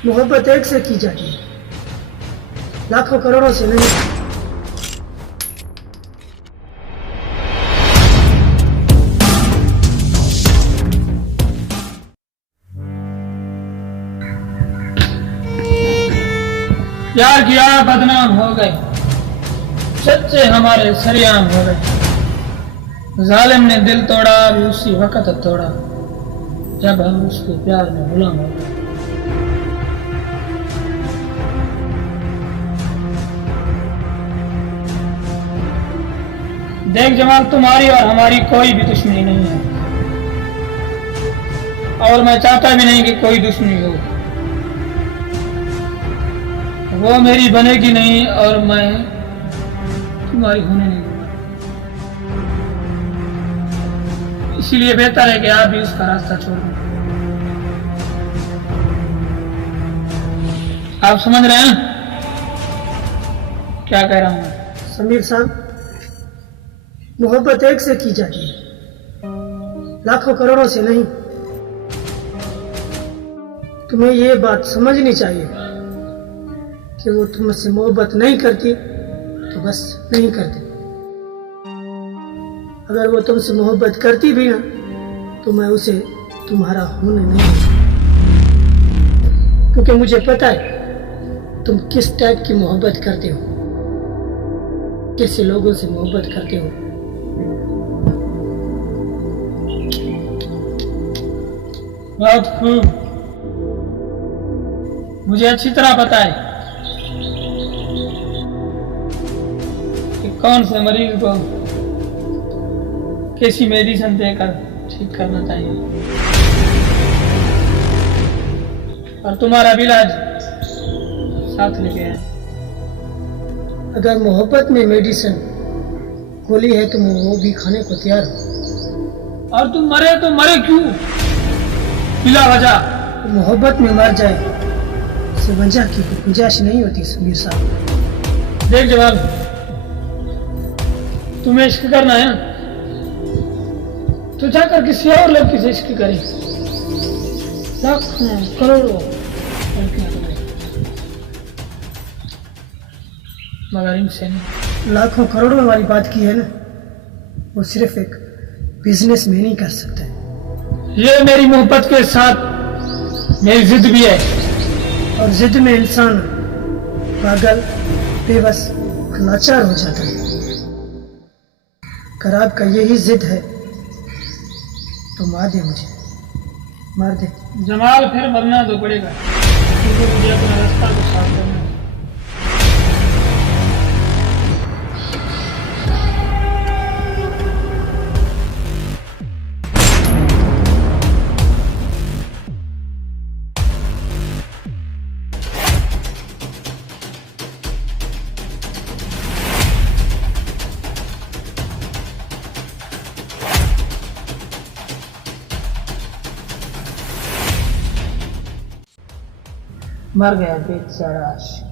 मोहब्बत एक से की जाती है, लाखों करोड़ों से नहीं। प्यार किया बदनाम हो गए, सच्चे हमारे सरेआम हो गए। जालिम ने दिल तोड़ा भी उसी वक्त तोड़ा जब हम उसके प्यार में गुलाम हो गए। देख जमाल, तुम्हारी और हमारी कोई भी दुश्मनी नहीं है, और मैं चाहता भी नहीं कि कोई दुश्मनी हो। वो मेरी बनेगी नहीं और मैं तुम्हारी होने नहीं दूंगा। इसीलिए बेहतर है कि आप भी उसका रास्ता छोड़ दें। आप समझ रहे हैं क्या कह रहा हूं? समीर साहब, मोहब्बत एक से की जाती है, लाखों करोड़ों से नहीं। तुम्हें ये बात समझनी चाहिए कि वो तुमसे मोहब्बत नहीं करती तो बस नहीं करती। अगर वो तुमसे मोहब्बत करती भी ना तो मैं उसे तुम्हारा होने नहीं दूंगा, क्योंकि मुझे पता है तुम किस टाइप की मोहब्बत करते हो, कैसे लोगों से मोहब्बत करते हो। बहुत खूब, मुझे अच्छी तरह पता है कि कौन से मरीज को कैसी मेडिसिन देकर ठीक करना चाहिए, और तुम्हारा भी इलाज साथ लेके आए। अगर मोहब्बत में मेडिसिन गोली है तो मैं वो भी खाने को तैयार हूँ। और तुम मरे तो मरे क्यों बिला वजह? मोहब्बत में मर जाए से वजह की गुंजाइश नहीं होती समीर साहब। देख जवाब, तुम्हें इश्क करना है तो जाकर किसी और लड़की से इश्क करे। लाखों करोड़ों लड़कियां तुम्हें, मगर इनसे नहीं। लाखों करोड़ों वाली बात की है ना, वो सिर्फ एक बिजनेस में नहीं कर सकता है। ये मेरी मोहब्बत के साथ मेरी जिद भी है, और जिद में इंसान पागल, बेबस, लाचार हो जाता है। अगर आपका यही जिद है तो मार दे, मुझे मार दे। जमाल, फिर मरना तो पड़ेगा, क्योंकि मुझे अपना रास्ता को साफ करना है। मर गया बेचारा आशिक।